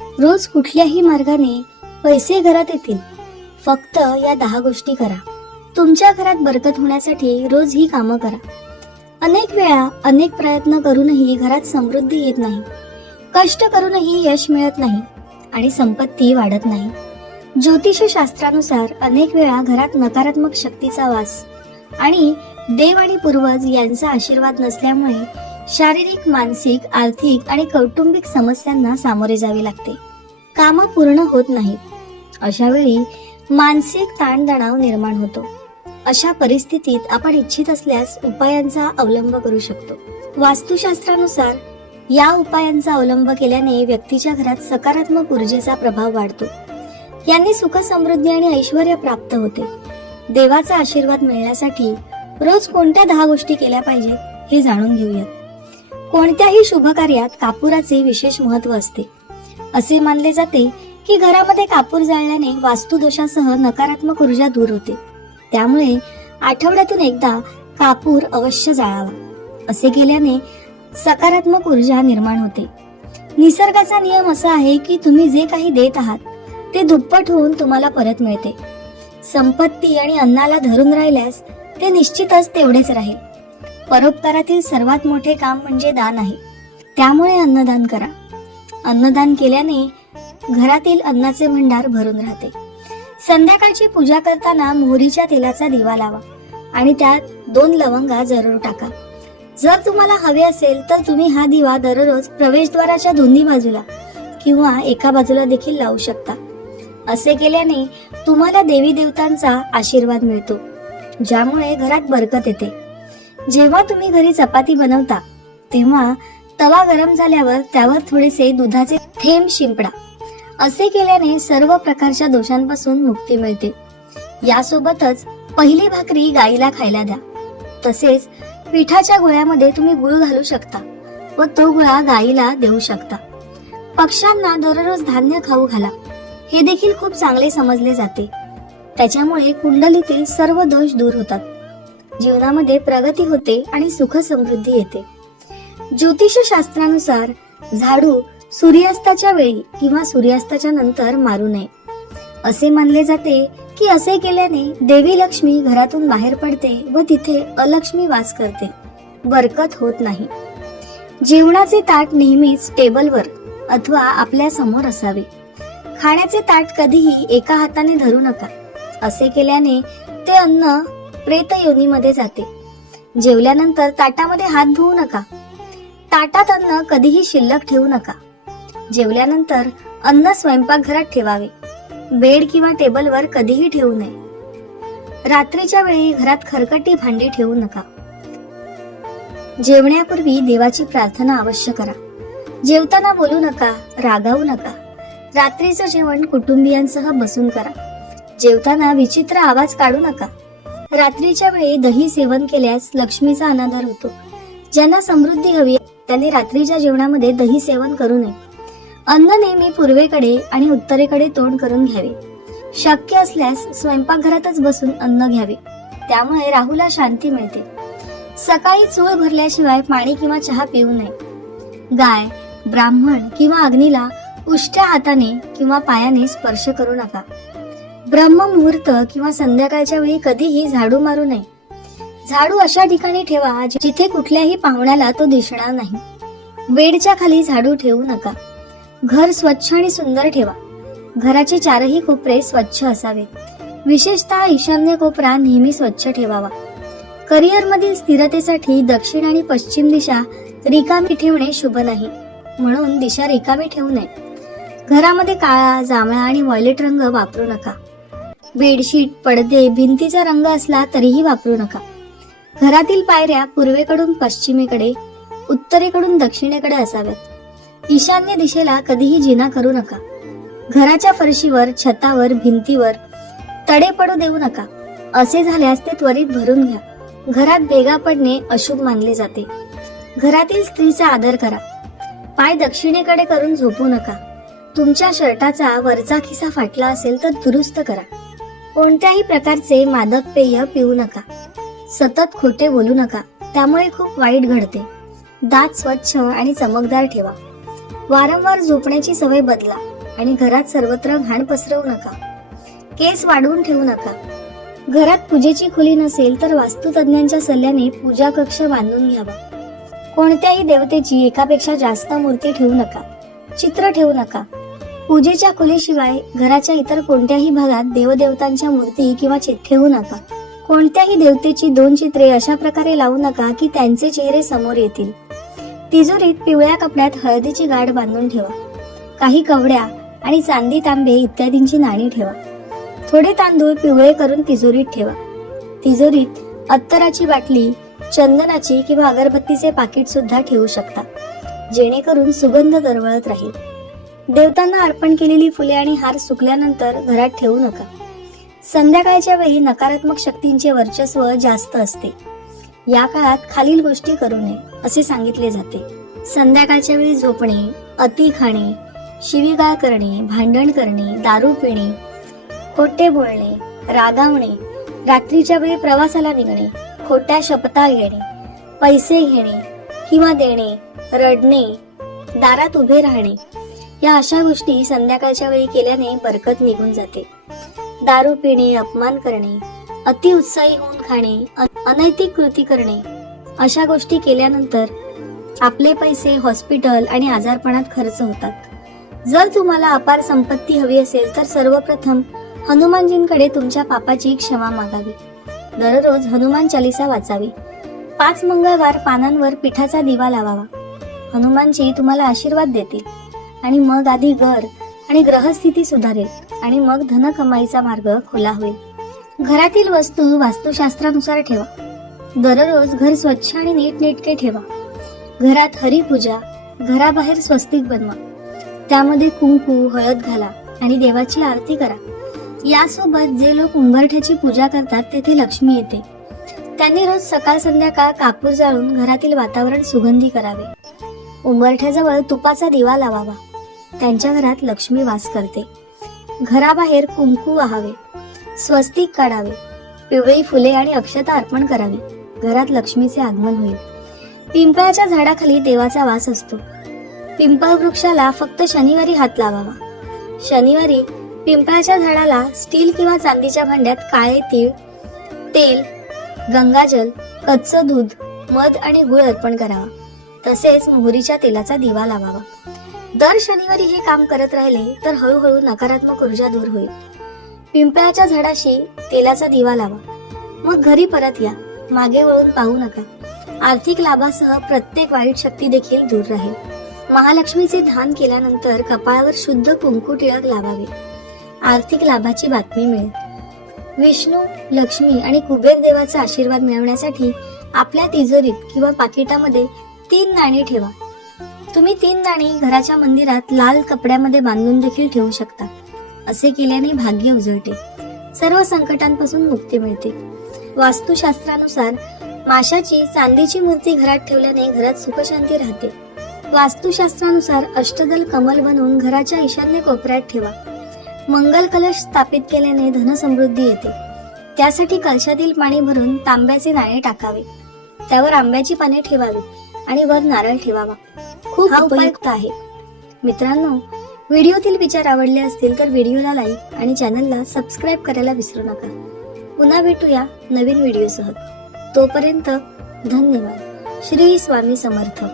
रोज कुठल्याही मार्गाने पैसे घरात येतील. फक्त या दहा गोष्टी करा. तुमच्या घरात बरकत होण्यासाठी रोज ही कामं करा. अनेक वेळा अनेक प्रयत्न करूनही घरात समृद्धी येत नाही. कष्ट करूनही यश मिळत नाही आणि संपत्ती वाढत नाही. ज्योतिष शास्त्रानुसार अनेक वेळा घरात नकारात्मक शक्तीचा वास आणि देव आणि पूर्वज यांचा आशीर्वाद नसल्यामुळे शारीरिक मानसिक आर्थिक आणि कौटुंबिक समस्यांना सामोरे जावे लागते. कामं पूर्ण होत नाहीत. अशा वेळी मानसिक ताणतणाव निर्माण होतो. अशा परिस्थितीत आपण इच्छित असल्यास उपायांचा अवलंब करू शकतो. वास्तुशास्त्रानुसार या उपायांचा अवलंब केल्याने व्यक्तीच्या घरात सकारात्मक ऊर्जेचा प्रभाव वाढतो. यांनी सुख समृद्धी आणि ऐश्वर प्राप्त होते. देवाचा आशीर्वाद मिळण्यासाठी रोज कोणत्या दहा गोष्टी केल्या पाहिजेत हे जाणून घेऊयात. कोणत्याही शुभ कार्यात कापुराचे विशेष महत्त्व असते. असे मानले जाते की घरामध्ये कापूर जाळल्याने वास्तुदोषासह नकारात्मक ऊर्जा दूर होते. त्यामुळे आठवड्यातून एकदा कापूर अवश्य जाळावा. असे केल्याने सकारात्मक ऊर्जा निर्माण होते. निसर्गाचा नियम असा आहे की तुम्ही जे काही देत आहात ते दुप्पट होऊन तुम्हाला परत मिळते. संपत्ती आणि अन्नाला धरून राहिल्यास ते निश्चितच तेवढेच राहील. परोपकारातील सर्वात मोठे काम म्हणजे दान आहे. त्यामुळे अन्नदान करा. अन्नदान केल्याने घरातील अन्नाचे भंडार भरून राहते. संध्याकाळची पूजा करताना मोहरीच्या तेलाचा दिवा लावा आणि त्यात दोन लवंगा जरूर टाका. जर तुम्हाला हवे असेल तर तुम्ही हा दिवा दररोज प्रवेशद्वाराच्या दोन्ही बाजूला किंवा एका बाजूला देखील लावू शकता. असे केल्याने तुम्हाला देवी देवतांचा आशीर्वाद मिळतो ज्यामुळे घरात बरकत येते. जेव्हा तुम्ही घरी चपाती बनवता तेव्हा तवा गरम झाल्यावर त्यावर थोडेसे दुधाचे थेंब शिंपडा. असे केल्याने सर्व प्रकारच्या दोषांपासून मुक्ती मिळते. यासोबतच पहिली भाकरी गाईला खायला द्या. तसेच पिठाच्या गोळ्यामध्ये तुम्ही गुळ घालू शकता व तो गुळा गाईला देऊ शकता. पक्ष्यांना दररोज धान्य खाऊ घाला. हे देखील खूप चांगले समजले जाते. त्याच्यामुळे कुंडलीतील सर्व दोष दूर होतात. जीवनामध्ये प्रगती होते आणि सुख समृद्धी येते. ज्योतिष शास्त्रानुसार झाडू सूर्यास्ताच्या वेळी किंवा सूर्यास्ताच्या नंतर मारू नये. असे मानले जाते की असे केल्याने देवी लक्ष्मी घरातून बाहेर पडते व तिथे अलक्ष्मी वास करते. बरकत होत नाही. जेवणाचे ताट नेहमीच टेबलवर अथवा आपल्यासमोर असावे. खाण्याचे ताट कधीही एका हाताने धरू नका. असे केल्याने ते अन्न प्रेत योनीमध्ये जाते. जेवल्यानंतर ताटामध्ये हात धुवू नका. ताटात अन्न कधीही शिल्लक ठेवू नका. जेवल्यानंतर अन्न स्वयंपाकघरात ठेवावे. बेड किंवा टेबलवर कधीही ठेवू नये. रात्रीच्या वेळी घरात खरकटी भांडी ठेवू नका. जेवण्यापूर्वी देवाची प्रार्थना अवश्य करा. जेवताना बोलू नका रागावू नका. रात्रीचं जेवण कुटुंबियांसह बसून करा. जेवताना विचित्र आवाज काढू नका. रात्रीच्या वेळी दही सेवन केल्यास लक्ष्मीचा अनादर होतो. ज्यांना समृद्धी हवी त्यांनी रात्रीच्या जेवणामध्ये दही सेवन करू नये. अन्न नेहमी पूर्वेकडे आणि उत्तरेकडे तोंड करून घ्यावे. शक्य असल्यास स्वयंपाकघरातच बसून अन्न घ्यावे. त्यामुळे राहूला शांती मिळते. सकाळी चूळ भरल्याशिवाय पाणी किंवा चहा पिऊ नये. गाय ब्राह्मण किंवा अग्नीला उष्ट्या हाताने किंवा पायाने स्पर्श करू नका. ब्रह्म मुहूर्त किंवा संध्याकाळच्या वेळी कधीही झाडू मारू नये. झाडू अशा ठिकाणी ठेवा जिथे कुठल्याही पाहुण्याला तो दिसणार नाही. बेडच्या खाली झाडू ठेवू नका. घर स्वच्छ आणि सुंदर ठेवा. घराचे चारही कोपरे स्वच्छ असावे. विशेषतः ईशान्य कोपरा नेहमी स्वच्छ ठेवावा. करिअर मधील स्थिरतेसाठी दक्षिण आणि पश्चिम दिशा रिकामी ठेवणे शुभ नाही. म्हणून दिशा रिकामी ठेवू नये. घरामध्ये काळा जांभळा आणि वॉयलेट रंग वापरू नका. बेडशीट पडदे भिंतीचा रंग असला तरीही वापरू नका. घरातील पायऱ्या पूर्वेकडून पश्चिमेकडे उत्तरेकडून दक्षिणेकडे असाव्यात. ईशान्य दिशेला कधीही जिना करू नका. घराच्या फरशीवर छतावर भिंतीवर तडे पडू देऊ नका. असे झाल्यास ते त्वरित भरून घ्या. घरात भेगा पडणे अशुभ मानले जाते. घरातील स्त्रीचा आदर करा. पाय दक्षिणेकडे करून झोपू नका. तुमच्या शर्टाचा वरचा खिसा फाटला असेल तर दुरुस्त करा. कोणत्याही प्रकारचे मादक पेय पिऊ नका. सतत खोटे बोलू नका. त्यामुळे खूप वाईट घडते. दात स्वच्छ आणि चमकदार ठेवा. वारंवार झोपण्याची सवय बदला आणि घरात सर्वत्र घाण पसरवू नका. केस वाढवून ठेवू नका. घरात पूजेची खोली नसेल तर वास्तुतज्ञांच्या सल्ल्याने पूजा कक्ष बांधून घ्यावा. कोणत्याही देवतेची एकापेक्षा जास्त मूर्ती ठेवू नका. चित्र ठेवू नका. पूजेच्या खोलीशिवाय घराच्या इतर कोणत्याही भागात देवदेवतांच्या मूर्ती किंवा ठेवू नका. कोणत्याही देवतेची दोन चित्रे अशा प्रकारे लावू नका की त्यांचे चेहरे समोर येतील. तिजोरीत पिवळ्या कपड्यात हळदीची गाठ बांधून ठेवा. काही कवड्या आणि चांदी तांबे इत्यादींची नाणी ठेवा. थोडे तांदूळ पिवळे करून तिजोरीत ठेवा. तिजोरीत अत्तराची बाटली चंदनाची किंवा अगरबत्तीचे पाकिट सुद्धा ठेवू शकता जेणेकरून सुगंध दरवळत राहील. देवतांना अर्पण केलेली फुले आणि हार सुकल्यानंतर घरात ठेवू नका. संध्याकाळच्या वेळी नकारात्मक शक्तींचे वर्चस्व जास्त असते. या काळात खालील गोष्टी करू नये असे सांगितले जाते. संध्याकाळच्या वेळी झोपणे अति खाणे शिवीगाळ करणे भांडण करणे दारू पिणे खोटे बोलणे रागावणे रात्रीच्या वेळी प्रवासाला निघणे खोट्या शपथा घेणे पैसे घेणे किंवा देणे रडणे दारात उभे राहणे या अशा गोष्टी संध्याकाळच्या वेळी केल्याने बरकत निघून जाते. दारू पिणे अपमान करणे अति उत्साही होऊन खाणे अनैतिक कृती करणे अशा गोष्टी केल्यानंतर आपले पैसे हॉस्पिटल आणि आजारपणात खर्च होतात. जर तुम्हाला अपार संपत्ती हवी असेल तर सर्वप्रथम हनुमानजींकडे तुमच्या पापाची क्षमा मागावी. दररोज हनुमान चालिसा वाचावी. पाच मंगळवार पानांवर पिठाचा दिवा लावावा. हनुमानजी तुम्हाला आशीर्वाद देतील. आणि मग आधी घर आणि ग्रहस्थिती सुधारेल आणि मग धन कमाईचा मार्ग खुला होईल. घरातील वस्तू वास्तुशास्त्रानुसार ठेवा. दररोज घर स्वच्छ आणि नीटनेटके ठेवा. घरात हरिपूजा घराबाहेर स्वस्तिक बनवा. त्यामध्ये कुंकू हळद घाला आणि देवाची आरती करा. यासोबत जे लोक उंबरठ्याची पूजा करतात तेथे लक्ष्मी येते. त्यांनी रोज सकाळ संध्याकाळ कापूर जाळून घरातील वातावरण सुगंधी करावे. उंबरठ्याजवळ तुपाचा दिवा लावावा. त्यांच्या घरात लक्ष्मी वास करते. घराबाहेर कुंकू वाहावे स्वस्तिक काढावे पिवळी फुले आणि अक्षता अर्पण करावी. घरात लक्ष्मीचे आगमन होईल. पिंपळाच्या झाडाखाली देवाचा वास असतो. पिंपळ वृक्षाला फक्त शनिवारी हात लावावा. शनिवारी पिंपळाच्या झाडाला स्टील किंवा चांदीच्या भांड्यात काळे तीळ तेल गंगाजल कच्चं दूध मध आणि गुळ अर्पण करावा. तसेच मोहरीच्या तेलाचा दिवा लावावा. दर शनिवारी हे काम करत राहिले तर हळूहळू नकारात्मक ऊर्जा दूर होईल. पिंपळाच्या झाडाशी तेलाचा दिवा लावा. मग घरी परत या. मागे वळून पाहू नका. आर्थिक लाभासह प्रत्येक वाईट शक्ती देखील दूर राहील. महालक्ष्मीचे ध्यान केल्यानंतर कपाळावर शुद्ध कुंकू टिळक लावावे. आर्थिक लाभाची बातमी मिळेल. विष्णू लक्ष्मी आणि कुबेर देवाचा आशीर्वाद मिळवण्यासाठी आपल्या तिजोरीत किंवा पाकिटामध्ये तीन नाणी ठेवा. तुम्ही तीन नाणी घराच्या मंदिरात लाल कपड्यामध्ये बांधून देखील ठेवू शकता. असे केल्याने भाग्य उजळते. सर्व संकटांपासून मुक्ती मिळते. वास्तुशास्त्रानुसार माशाची चांदीची मूर्ती घरात ठेवल्याने घरात सुखशांती राहते. वास्तुशास्त्रानुसार अष्टदल कमल बनवून घराच्या ईशान्य कोपऱ्यात ठेवा. मंगल कलश स्थापित केल्याने धनसमृद्धी येते. त्यासाठी कलशातील पाणी भरून तांब्याचे नाणे टाकावे. त्यावर आंब्याची पाने ठेवावी आणि वर नारळ ठेवावा. खूप उपयुक्त आहे. मित्रांनो व्हिडिओतील विचार आवडले असतील तर व्हिडिओला लाईक आणि चॅनलला सबस्क्राईब करायला विसरू नका. पुन्हा भेटूया नवीन व्हिडिओसह तोपर्यंत धन्यवाद. श्री स्वामी समर्थ.